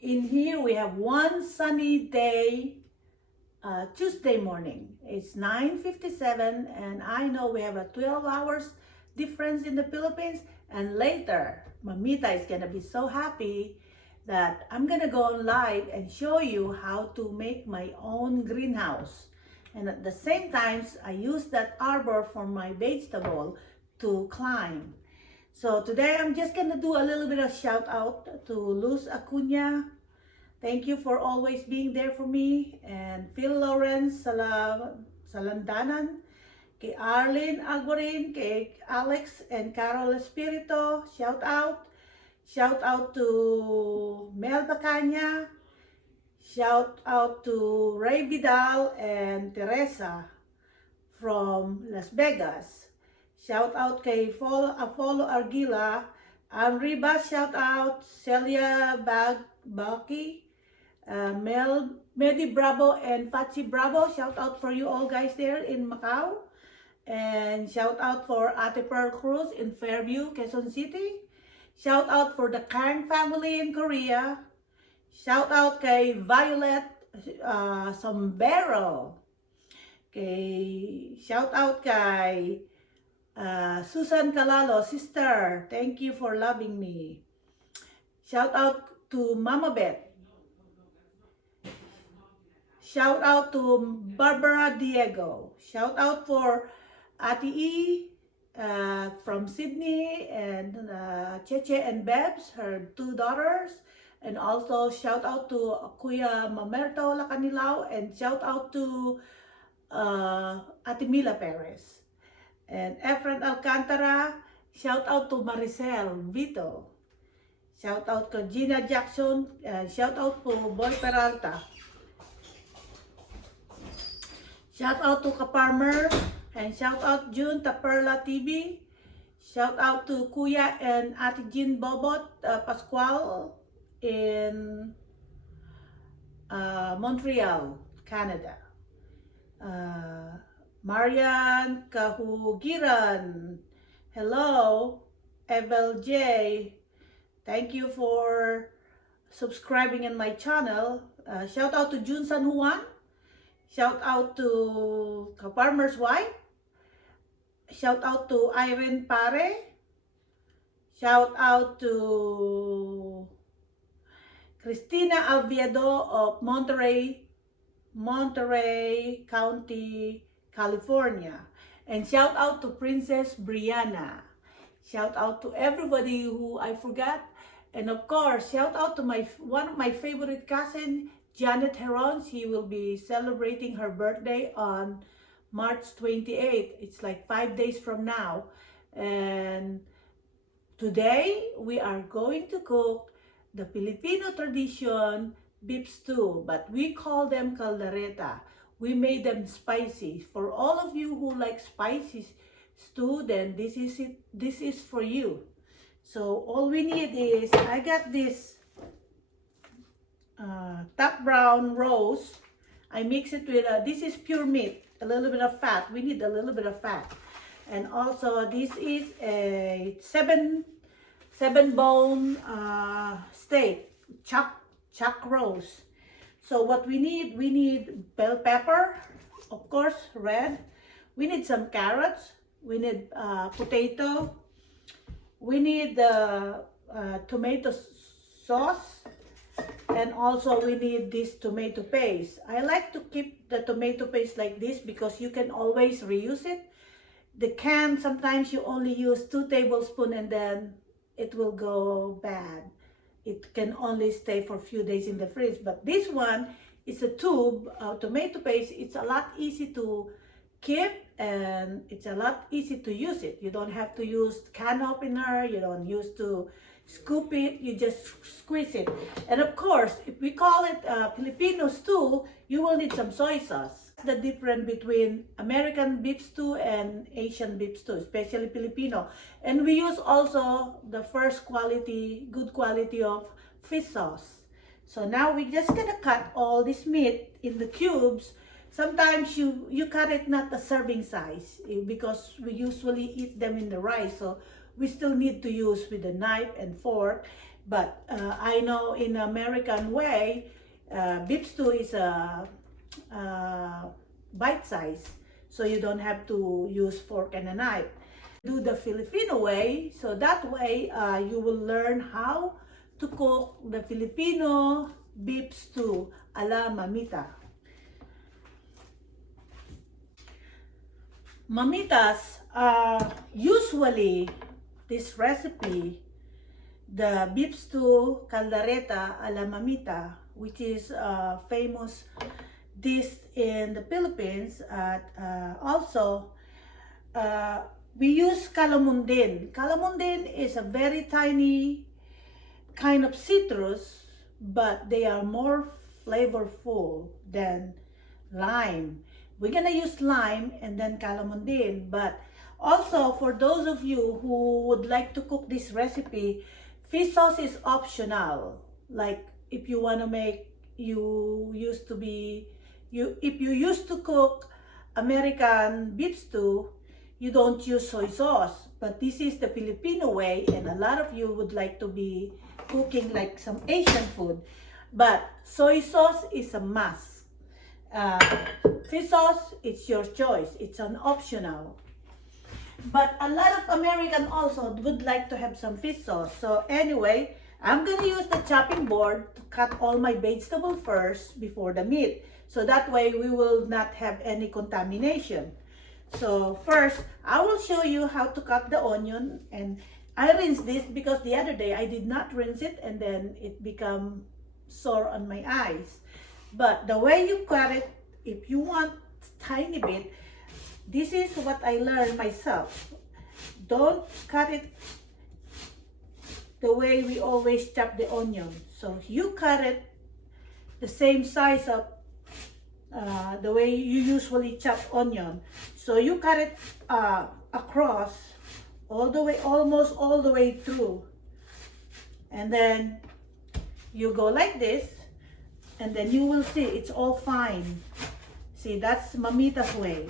In here we have one sunny day, Tuesday morning. It's 9:57 and I know we have a 12 hours difference in the Philippines, and later Mamita is gonna be so happy that I'm gonna go on live and show you how to make my own greenhouse. And at the same time, I use that arbor for my vegetable to climb. So today I'm just gonna do a little bit of shout out to Luz Acuña. Thank you for always being there for me. And Phil Lawrence Salandanan, kay Arlene Aguarin, kay Alex and Carol Espirito, shout out. Shout out to Mel Bacanya. Shout out to Ray Vidal and Teresa from Las Vegas. Shout out kay Apollo Argila. Ribas, shout out. Celia Baki. Medi Bravo and Patsy Bravo. Shout out for you all guys there in Macau. And shout out for Ate Pearl Cruz in Fairview, Quezon City. Shout out for the Kang family in Korea. Shout out kay Violet Sombrero. Shout out kay Susan Calalo, sister. Thank you for loving me. Shout out to Mama Beth. Shout out to Barbara Diego. Shout out for Ate E from Sydney, and Cheche and Bebs, her two daughters. And also shout out to Kuya Mamerto Lacanilao, and shout out to Ate Mila Perez. And Efren Alcantara, shout out to Maricel Vito. Shout out to Gina Jackson, shout out to Boy Peralta. Shout out to Kaparmer, and shout out June Taperla TV. Shout out to Kuya and Ate Jean Bobot Pascual in Montreal, Canada. Marian Kahugiran, hello. Evel J, thank you for subscribing in my channel. Shout out to June San Juan. Shout out to Farmer's Wife. Shout out to Irene Pare. Shout out to Cristina Alviedo of Monterey County, California. And shout out to Princess Brianna. Shout out to everybody who I forgot. And of course, shout out to one of my favorite cousin, Janet Heron. She will be celebrating her birthday on March 28th. It's like 5 days from now. And today we are going to cook the Filipino tradition beef stew, but we call them caldereta. We made them spicy. For all of you who like spicy stew, then this is it. This is for you. So all we need is, I got this top brown roast. I mix it with this is pure meat, a little bit of fat. We need a little bit of fat. And also this is a seven bone steak, chuck roast. So what we need bell pepper, of course, red. We need some carrots. We need potato. We need the tomato sauce. And also we need this tomato paste. I like to keep the tomato paste like this because you can always reuse it. The can, sometimes you only use 2 tablespoons and then it will go bad. It can only stay for a few days in the fridge. But this one is a tube tomato paste. It's a lot easy to keep and it's a lot easy to use it. You don't have to use can opener. You don't use to scoop it, you just squeeze it. And of course, if we call it Filipino stew, you will need some soy sauce. The difference between American beef stew and Asian beef stew, especially Filipino. And we use also the good quality of fish sauce. So now we're just gonna cut all this meat in the cubes. Sometimes you cut it not the serving size because we usually eat them in the rice. So we still need to use with a knife and fork. But I know in American way, beef stew is a bite size, so you don't have to use fork and a knife. Do the Filipino way, so that way you will learn how to cook the Filipino beef stew a la Mamita. Mamitas, usually this recipe, the beef stew caldereta a la Mamita, which is famous dish in the Philippines. Also, we use calamundin. Calamundin is a very tiny kind of citrus, but they are more flavorful than lime. We're gonna use lime and then calamundin, but also for those of you who would like to cook this recipe, fish sauce is optional. Like if you want to make, if you used to cook American beef stew, you don't use soy sauce. But this is the Filipino way, and a lot of you would like to be cooking like some Asian food. But soy sauce is a must. Fish sauce, it's your choice. It's an optional. But a lot of American also would like to have some fish sauce. So anyway, I'm gonna use the chopping board to cut all my vegetable first before the meat. So that way we will not have any contamination. So first, I will show you how to cut the onion, and I rinse this because the other day I did not rinse it and then it became sore on my eyes. But the way you cut it, if you want tiny bit, this is what I learned myself. Don't cut it the way we always chop the onion. So you cut it the same size of the way you usually chop onion. So you cut it across all the way, almost all the way through. And then you go like this, and then you will see it's all fine. See, that's Mamita's way.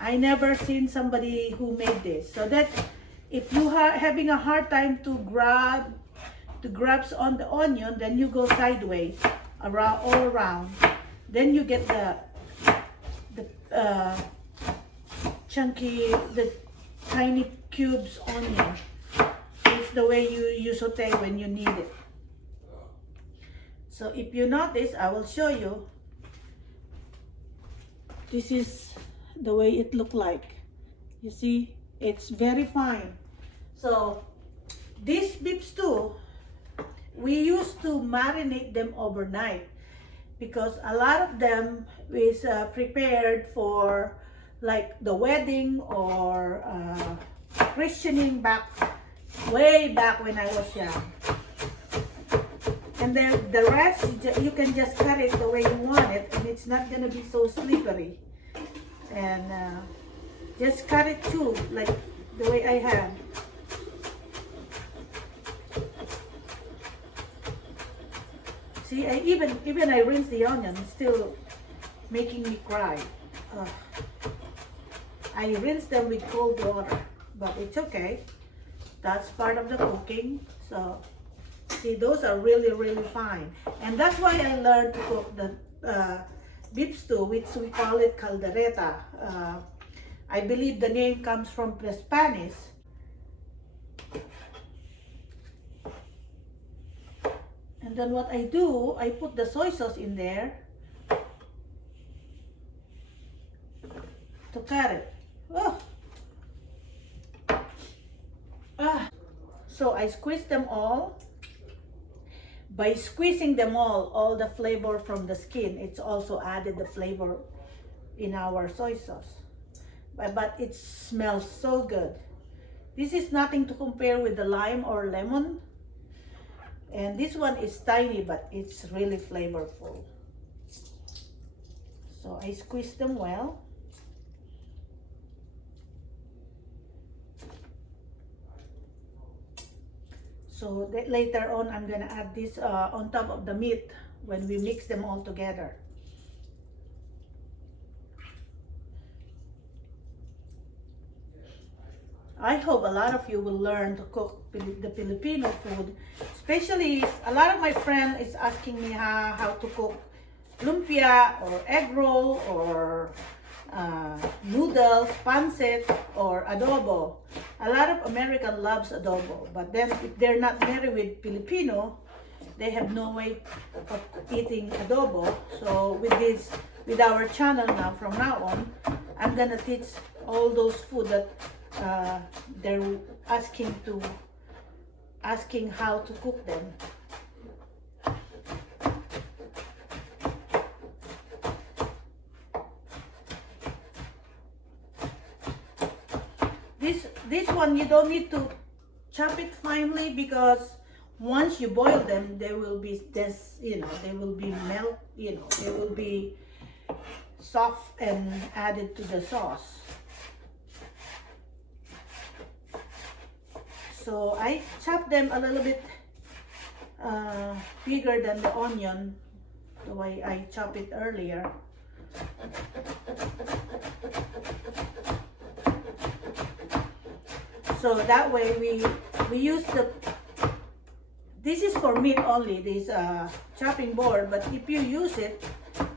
I never seen somebody who made this. So that if you are having a hard time to grabs on the onion, then you go sideways around, all around. Then you get the chunky, the tiny cubes onion. It's the way you saute when you need it. So if you notice, I will show you. This is the way it look like. You see, it's very fine. So this beef stew, we used to marinate them overnight because a lot of them is prepared for like the wedding or christening way back when I was young. And then the rest, you can just cut it the way you want it, and it's not gonna be so slippery. And just cut it too, like the way I have. See, even I rinse the onion, it's still making me cry. I rinse them with cold water, but it's okay. That's part of the cooking. So see, those are really, really fine. And that's why I learned to cook the beef stew, which we call it caldereta. I believe the name comes from the Spanish. And then what I do, I put the soy sauce in there to cut it. Oh. So I squeeze them all. By squeezing them all the flavor from the skin, it's also added the flavor in our soy sauce. But it smells so good. This is nothing to compare with the lime or lemon. And this one is tiny, but it's really flavorful. So I squeeze them well. So that later on, I'm gonna add this on top of the meat when we mix them all together. I hope a lot of you will learn to cook the Filipino food. Especially, a lot of my friends is asking me how to cook lumpia or egg roll or noodles, pancit, or adobo. A lot of American loves adobo, but then if they're not married with Filipino, they have no way of eating adobo. So with our channel now, from now on, I'm gonna teach all those food that they're asking how to cook them. This one you don't need to chop it finely, because once you boil them, they will be they will be they will be soft and added to the sauce. So I chop them a little bit bigger than the onion, the way I chop it earlier. So that way we use this is for meat only, this chopping board, but if you use it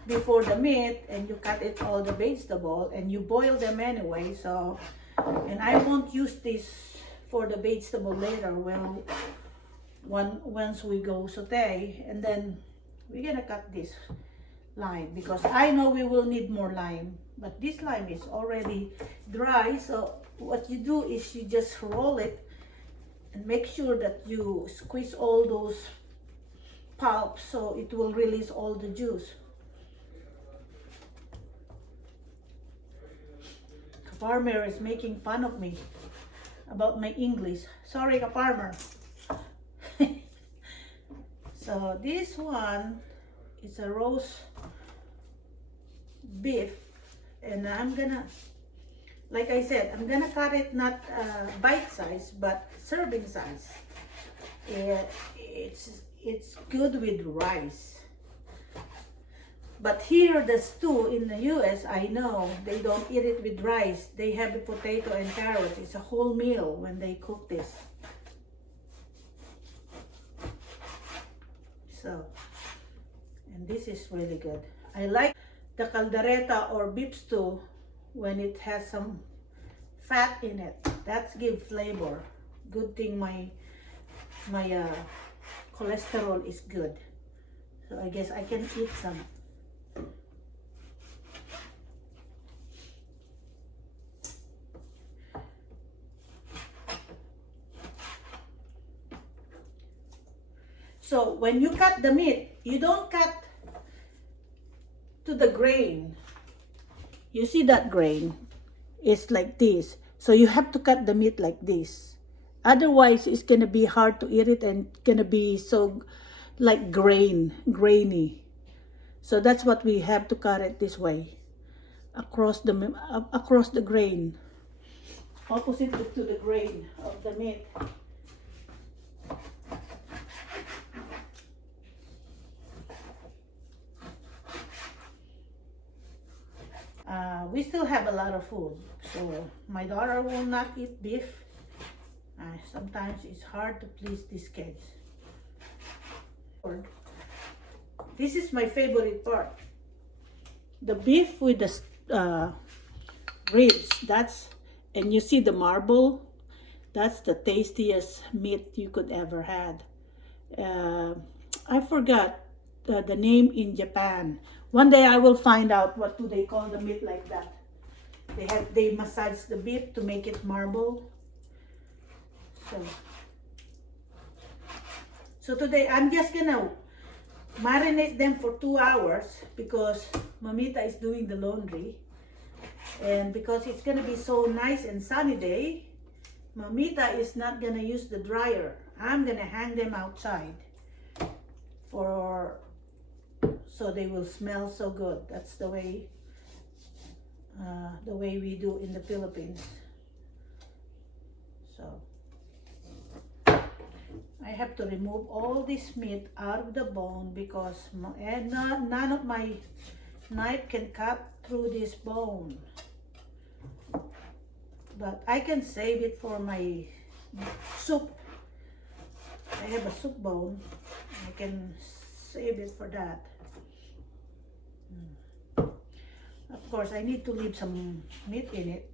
before the meat and you cut it all the vegetable and you boil them anyway, so, and I won't use this for the vegetable later once we go saute, and then we're gonna cut this lime, because I know we will need more lime, but this lime is already dry. So what you do is you just roll it and make sure that you squeeze all those pulps so it will release all the juice. Farmer is making fun of me about my English. Sorry, Farmer. So this one is a roast beef, and I'm gonna, like I said, I'm gonna cut it not bite size but serving size. It's good with rice. But here, the stew in the US, I know they don't eat it with rice. They have the potato and carrots. It's a whole meal when they cook this. So, and this is really good. I like the caldereta or beef stew when it has some fat in it. That's give flavor. Good thing my cholesterol is good. So I guess I can eat some. So when you cut the meat, you don't cut to the grain. You see that grain? It's like this. So you have to cut the meat like this. Otherwise, it's gonna be hard to eat it and gonna be so like grainy. So that's what we have to cut it this way, across the grain, opposite to the grain of the meat. We still have a lot of food, so my daughter will not eat beef. Sometimes it's hard to please these kids. This is my favorite part. The beef with the ribs, and you see the marble, that's the tastiest meat you could ever had. I forgot the name in Japan. One day I will find out what do they call the meat like that. They massage the beef to make it marble. So today I'm just gonna marinate them for 2 hours, because Mamita is doing the laundry, and because it's gonna be so nice and sunny day, Mamita is not gonna use the dryer. I'm gonna hang them outside so they will smell so good. That's the way we do in the Philippines. So I have to remove all this meat out of the bone, because none of my knife can cut through this bone, but I can save it for my soup. I have a soup bone. I can save it for that. Of course, I need to leave some meat in it.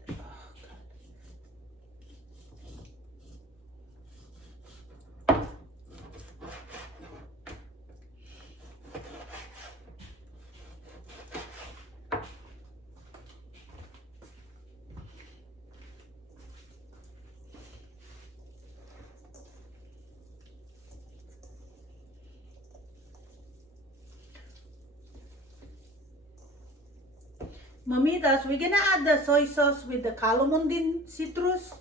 Mamitas, we're gonna add the soy sauce with the calamondin citrus,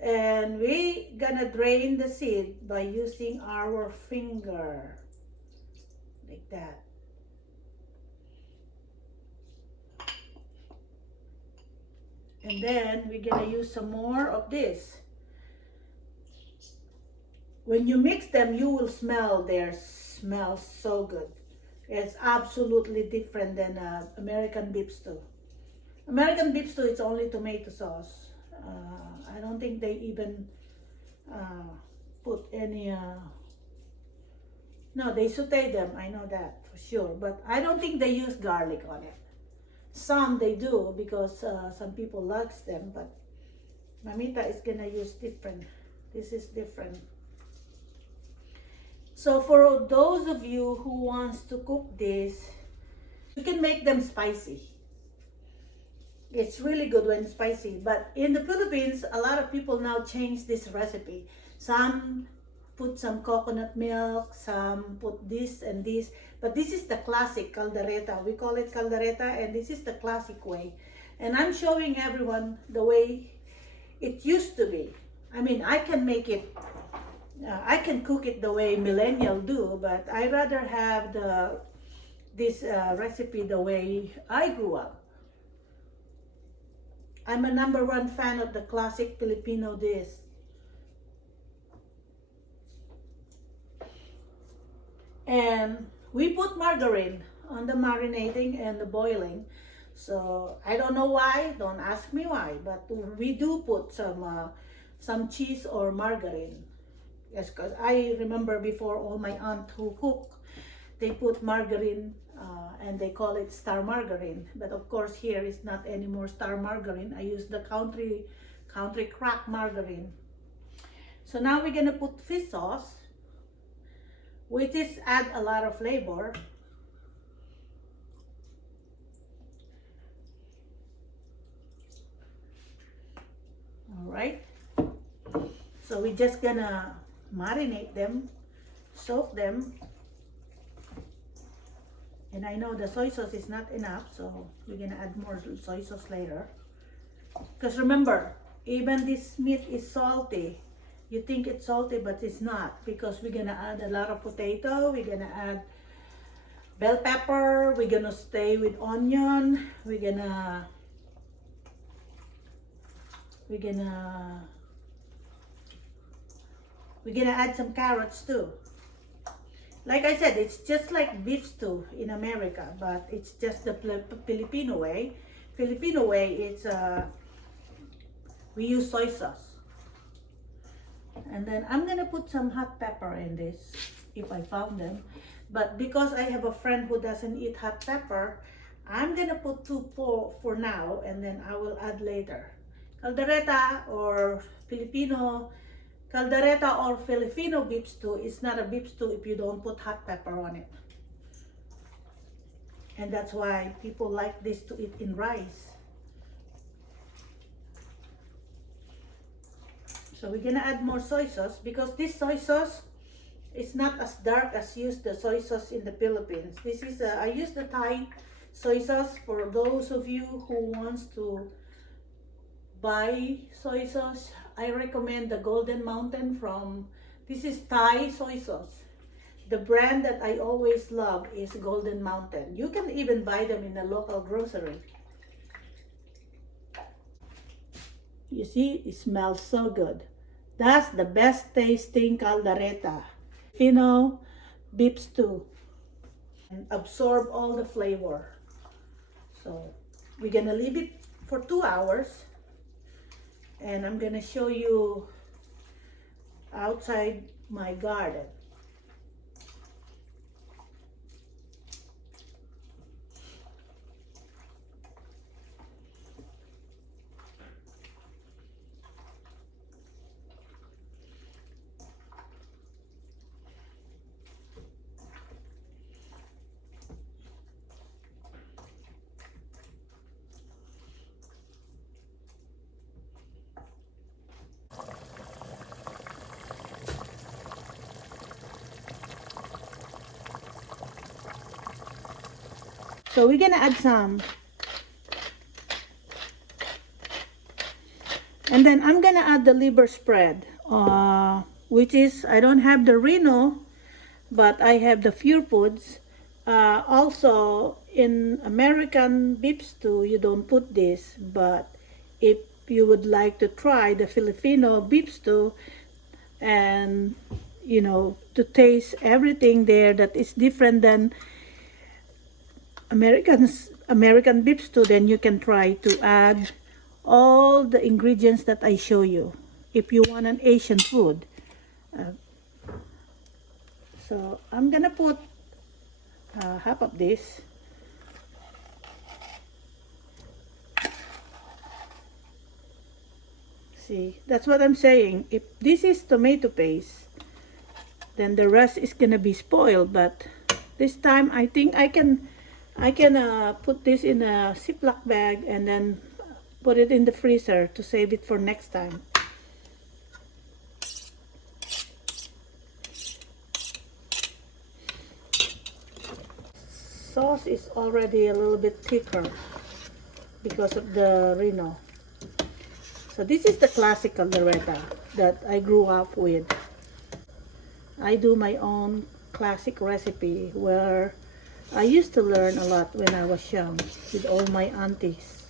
and we gonna drain the seed by using our finger like that. And then we're gonna use some more of this. When you mix them, you will smell their smell so good. It's absolutely different than American beef stew. American beef stew, it's only tomato sauce. I don't think they even put any, no, they saute them, I know that for sure, but I don't think they use garlic on it. Some they do because some people likes them, but Mamita is gonna use different. This is different. So for those of you who wants to cook this, you can make them spicy. It's really good when spicy, but in the Philippines, a lot of people now change this recipe. Some put some coconut milk, some put this and this, but this is the classic caldereta. We call it caldereta, and this is the classic way. And I'm showing everyone the way it used to be. I mean, I can make it, I can cook it the way millennial do, but I rather have this recipe the way I grew up. I'm a #1 fan of the classic Filipino dish. And we put margarine on the marinating and the boiling. So I don't know why, don't ask me why, but we do put some cheese or margarine. Yes, because I remember before all my aunt who cook, they put margarine and they call it star margarine. But of course here is not anymore star margarine. I use the country crack margarine. So now we're gonna put fish sauce, which is add a lot of flavor. All right. So we're just gonna marinate them, soak them. And I know the soy sauce is not enough, so we're gonna add more soy sauce later. Because remember, even this meat is salty. You think it's salty, but it's not, because we're gonna add a lot of potato, we're gonna add bell pepper, we're gonna stay with onion, we're gonna add some carrots too. Like I said, it's just like beef stew in America, but it's just the Filipino way. Filipino way, it's we use soy sauce. And then I'm gonna put some hot pepper in this, if I found them. But because I have a friend who doesn't eat hot pepper, I'm gonna put 2 for now, and then I will add later. Caldereta or Filipino beef stew is not a beef stew if you don't put hot pepper on it. And that's why people like this to eat in rice. So we're gonna add more soy sauce, because this soy sauce is not as dark as the soy sauce in the Philippines. This is I use the Thai soy sauce. For those of you who wants to buy soy sauce, I recommend the Golden Mountain this is Thai soy sauce. The brand that I always love is Golden Mountain. You can even buy them in a local grocery. You see, it smells so good. That's the best tasting caldereta. Filipino beef stew. And absorb all the flavor. So we're gonna leave it for 2 hours. and I'm gonna show you outside my garden. So we're gonna add some. And then I'm gonna add the liver spread, which is, I don't have the Reno, but I have the Pure Foods. Also, in American beef stew, you don't put this, but if you would like to try the Filipino beef stew and, you know, to taste everything there that is different than American beef stew, then you can try to add all the ingredients that I show you if you want an Asian food. So I'm gonna put half of this. See, that's what I'm saying. If this is tomato paste, then the rest is gonna be spoiled. But this time I think I can put this in a Ziploc bag and then put it in the freezer to save it for next time. Sauce is already a little bit thicker because of the Reno. So this is the classic caldereta that I grew up with. I do my own classic recipe where I used to learn a lot when I was young with all my aunties.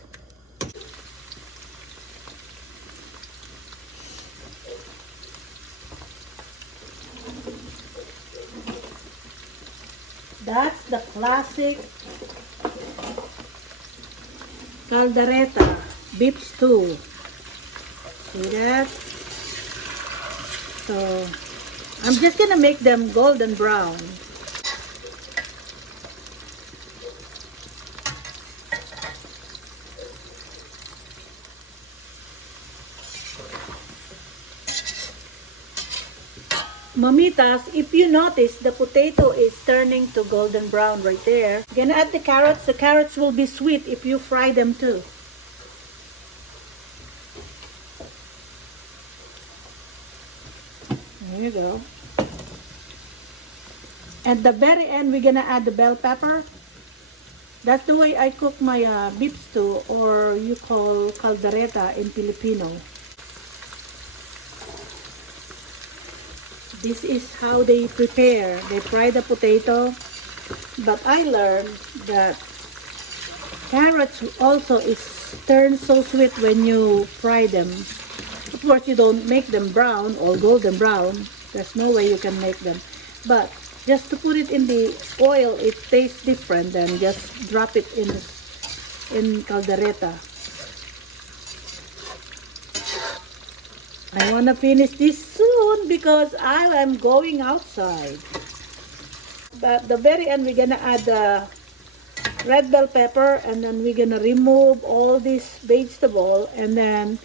That's the classic caldereta beef stew. See that? So I'm just gonna make them golden brown. Mamitas, if you notice, the potato is turning to golden brown right there. Gonna add the carrots. The carrots will be sweet if you fry them too. There you go. At the very end, we're gonna add the bell pepper. That's the way I cook my beef stew, or you call caldereta in Filipino. This is how they prepare. They fry the potato. But I learned that carrots also is turned so sweet when you fry them. Of course, you don't make them brown or golden brown. There's no way you can make them. But just to put it in the oil, it tastes different than just drop it in caldereta. I want to finish this soon because I am going outside. But the very end, we're gonna add the red bell pepper, and then we're gonna remove all this vegetable, and then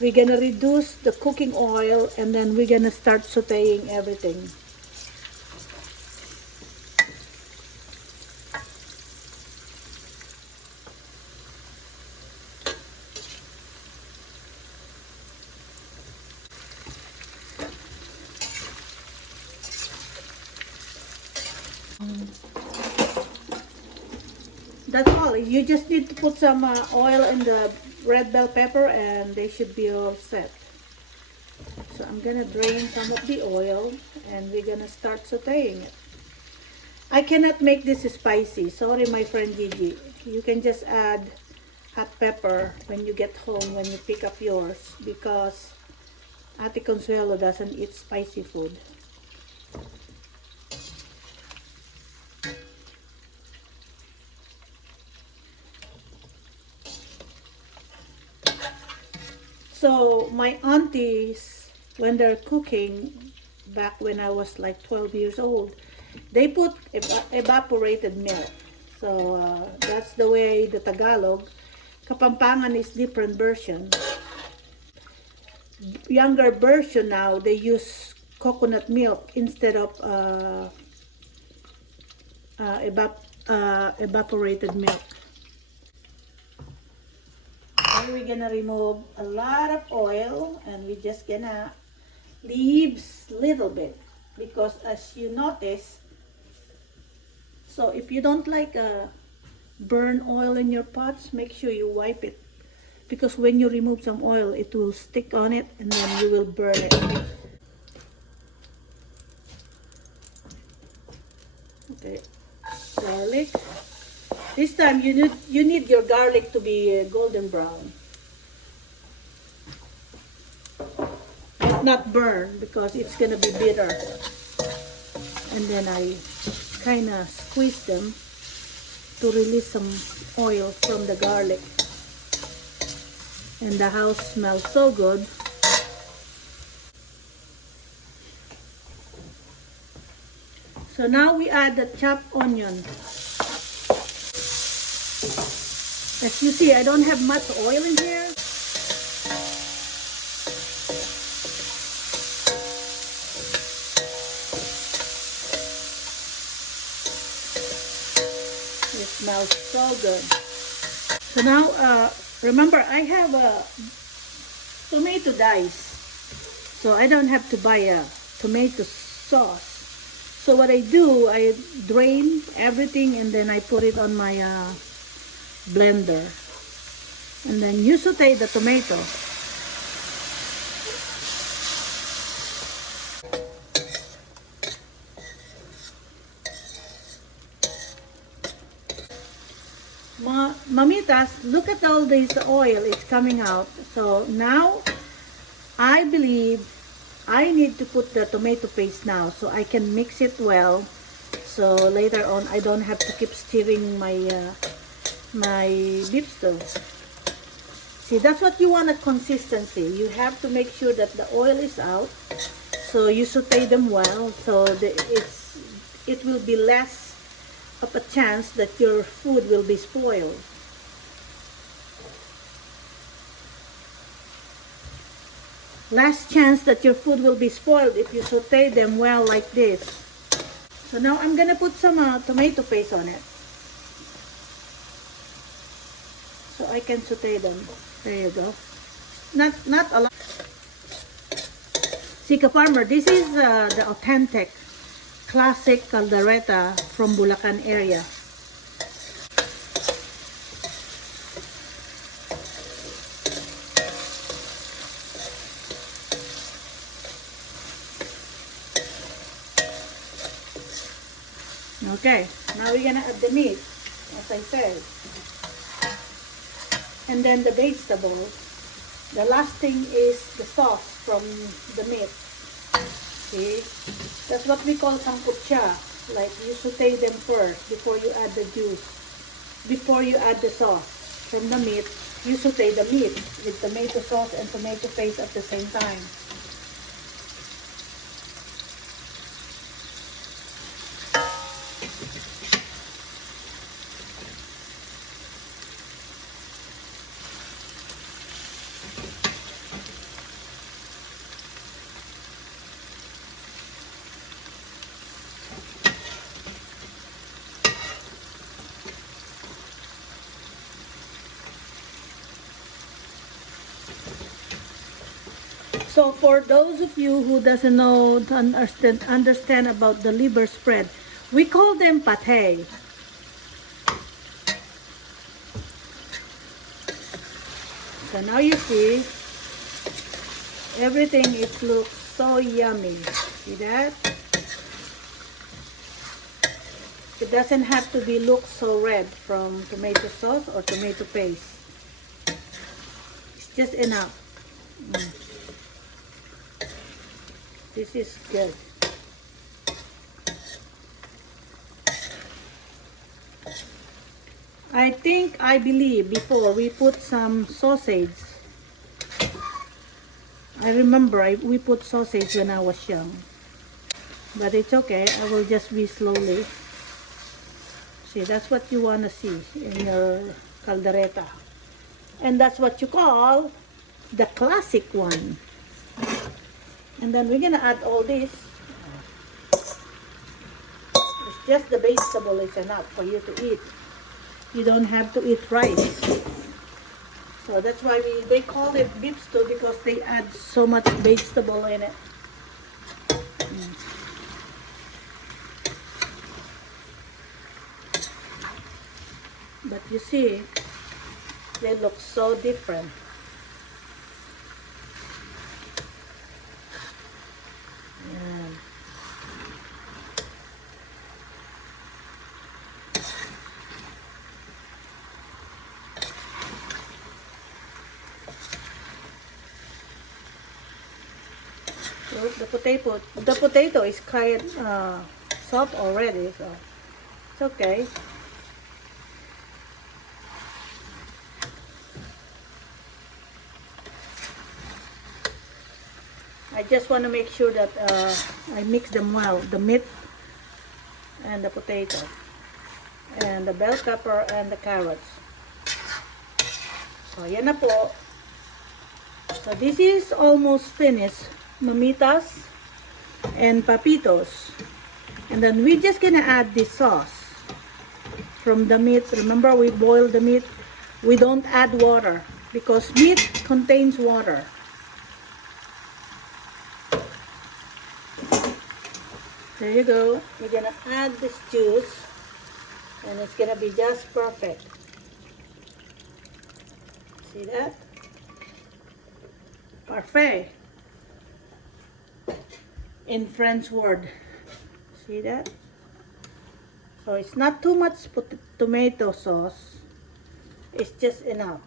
we're gonna reduce the cooking oil, and then we're gonna start sauteing everything. That's all. You just need to put some oil in the red bell pepper and they should be all set. So I'm gonna drain some of the oil and we're gonna start sauteing it. I cannot make this spicy. Sorry, my friend Gigi. You can just add hot pepper when you get home, when you pick up yours, because Ate Consuelo doesn't eat spicy food. So my aunties, when they're cooking, back when I was like 12 years old, they put evaporated milk. So that's the way the Tagalog. Kapampangan is different version. Younger version now, they use coconut milk instead of evaporated milk. Okay, we're gonna remove a lot of oil and we're just gonna leave little bit, because as you notice, so if you don't like burn oil in your pots, make sure you wipe it, because when you remove some oil, it will stick on it and then you will burn it. Okay, garlic. This time you need your garlic to be golden brown, not burn, because it's gonna be bitter. And then I kind of squeeze them to release some oil from the garlic. And the house smells so good. So now we add the chopped onion. As you see, I don't have much oil in here. It smells so good. So now, remember, I have a tomato dice. So I don't have to buy a tomato sauce. So what I do, I drain everything and then I put it on my blender. And then you saute the tomato. Mamitas, look at all this oil, it's coming out. So now, I believe I need to put the tomato paste now so I can mix it well. So later on, I don't have to keep stirring my my beef stew. See, that's what you want, a consistency. You have to make sure that the oil is out. So you saute them well, so it will be less of a chance that your food will be spoiled. Last chance that your food will be spoiled if you saute them well like this. So now I'm gonna put some tomato paste on it, so I can saute them. There you go. Not a lot. See, ka-farmer, this is the authentic, classic caldereta from Bulacan area. Okay, now we're gonna add the meat, as I said. And then the vegetables. The last thing is the sauce from the meat. See? That's what we call sangkutsa. Like, you saute them first before you add the juice. Before you add the sauce from the meat, you saute the meat with tomato sauce and tomato paste at the same time. So for those of you who doesn't know, to understand about the liver spread, we call them pate. So now you see, everything looks so yummy. See that? It doesn't have to be look so red from tomato sauce or tomato paste. It's just enough. This is good. I believe before we put some sausage. I remember we put sausage when I was young. But it's okay. I will just be slowly. See, that's what you want to see in your caldereta. And that's what you call the classic one. And then we're going to add all this. It's just the vegetable is enough for you to eat. You don't have to eat rice. So that's why they call it beef stew, because they add so much vegetable in it. But you see, they look so different. Yan. So the potato is kind soft already, so it's okay. I just want to make sure that I mix them well, the meat and the potato and the bell pepper and the carrots. So yan na po. So this is almost finished, mamitas and papitos. And then we're just gonna add the sauce from the meat. Remember, we boil the meat. We don't add water because meat contains water. There you go. We're gonna add this juice and it's gonna be just perfect. See that? Parfait. In French word. See that? So it's not too much tomato sauce. It's just enough.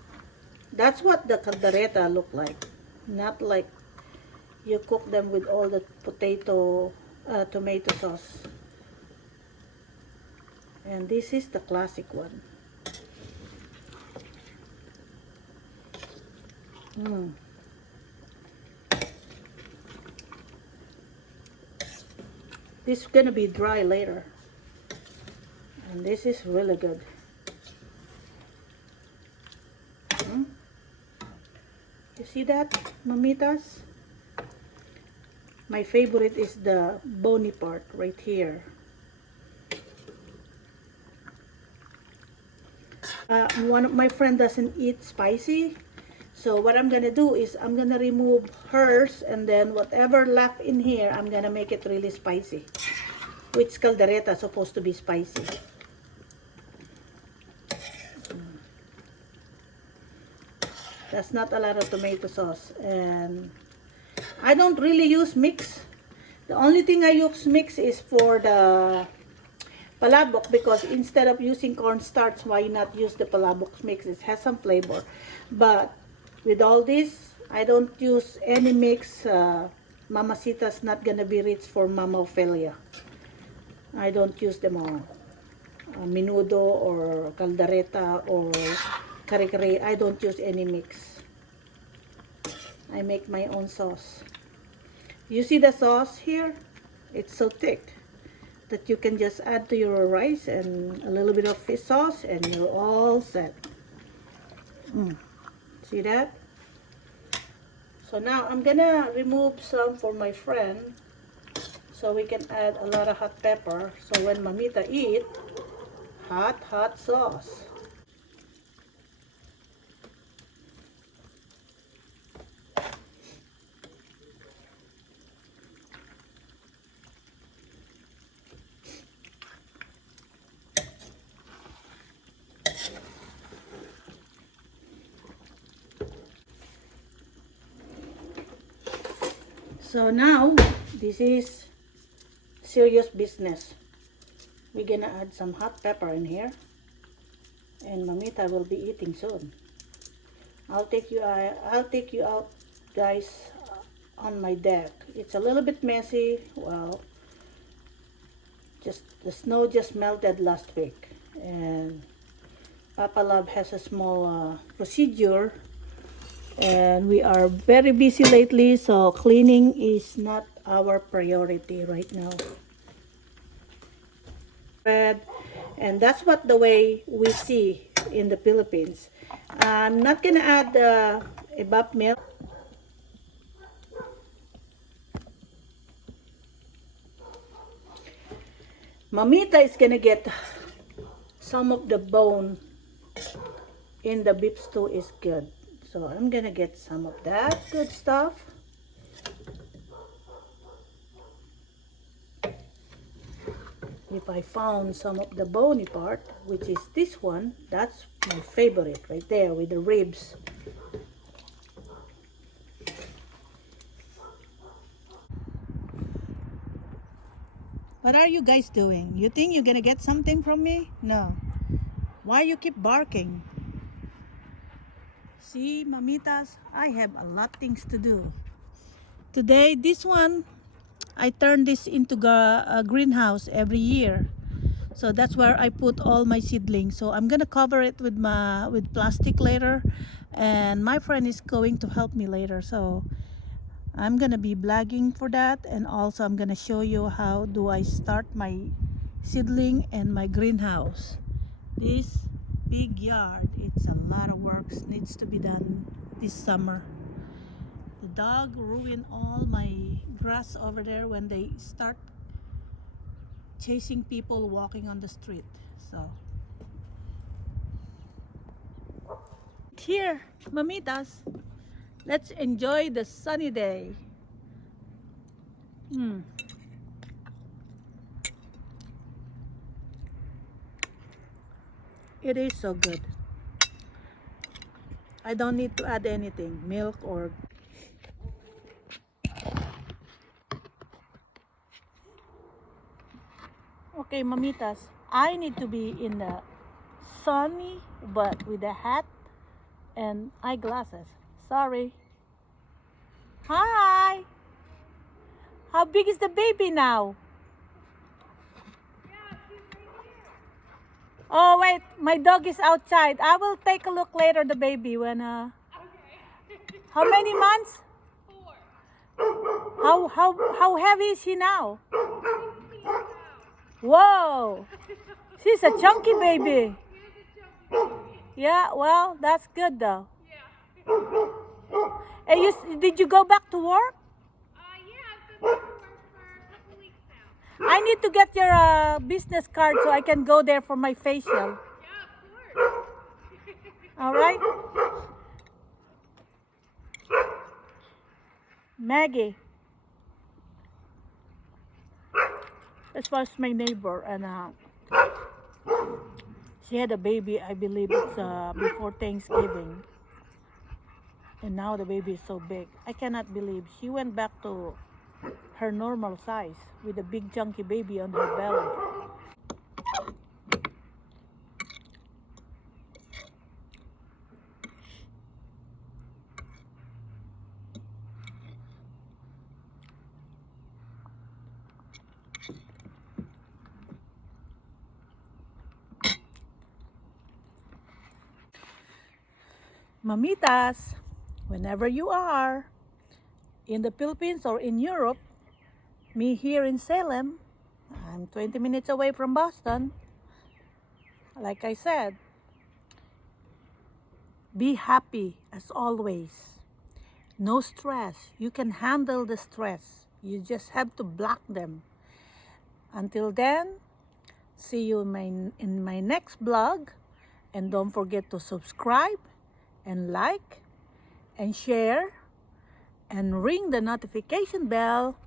That's what the caldereta look like. Not like you cook them with all the tomato sauce. And this is the classic one. This is gonna be dry later. And this is really good. You see that, mamitas? My favorite is the bony part right here. One of my friend doesn't eat spicy, so what I'm gonna do is I'm gonna remove hers, and then whatever left in here, I'm gonna make it really spicy. Which caldereta is supposed to be spicy. That's not a lot of tomato sauce, and I don't really use mix. The only thing I use mix is for the palabok, because instead of using cornstarch, why not use the palabok mix? It has some flavor. But with all this, I don't use any mix. Mamacita's not gonna be rich for mamophilia. I don't use them all. Menudo or caldereta or kare-kare, I don't use any mix. I make my own sauce. You see the sauce here? It's so thick that you can just add to your rice and a little bit of fish sauce and you're all set. See that? So now I'm gonna remove some for my friend so we can add a lot of hot pepper, so when Mamita eat, hot sauce. So now, this is serious business. We're gonna add some hot pepper in here, and Mamita will be eating soon. I'll take you out, guys, on my deck. It's a little bit messy. Well, just the snow just melted last week, and Papa Love has a small procedure And we are very busy lately, so cleaning is not our priority right now. And that's what the way we see in the Philippines. I'm not gonna add ebap milk. Mamita is gonna get some of the bone in the beef stew is good. So I'm gonna get some of that good stuff. If I found some of the bony part, which is this one, that's my favorite right there with the ribs. What are you guys doing? You think you're gonna get something from me? No. Why you keep barking? See, mamitas, I have a lot things to do. Today, this one, I turn this into a greenhouse every year. So that's where I put all my seedlings. So I'm gonna cover it with plastic later, and my friend is going to help me later. So I'm gonna be blogging for that, and also I'm gonna show you how do I start my seedling and my greenhouse. This big yard, it's a lot of work needs to be done this summer. The dog ruined all my grass over there when they start chasing people walking on the street. So here, mamitas, let's enjoy the sunny day. It is so good. I don't need to add anything, milk or... Okay, mamitas, I need to be in the sunny, but with a hat and eyeglasses. Sorry. Hi. How big is the baby now? Oh wait, my dog is outside. I will take a look later. The baby when How many months? 4. How heavy is he now? Whoa, she's a chunky baby. Yeah, well, that's good though. Hey, did you go back to work? Yeah, I've been working for a couple weeks now. I need to get your business card so I can go there for my facial. Yeah, of course. All right. Maggie. This was my neighbor, and she had a baby. I believe it's before Thanksgiving. And now the baby is so big. I cannot believe she went back to her normal size with a big chunky baby on her belly. Mamitas, whenever you are in the Philippines or in Europe, me here in Salem, I'm 20 minutes away from Boston. Like I said, be happy as always. No stress. You can handle the stress. You just have to block them. Until then, see you in my next blog. And don't forget to subscribe and like and share and ring the notification bell.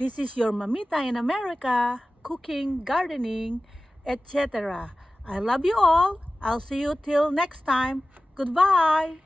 This is your Mamita in America, cooking, gardening, etc. I love you all. I'll see you till next time. Goodbye.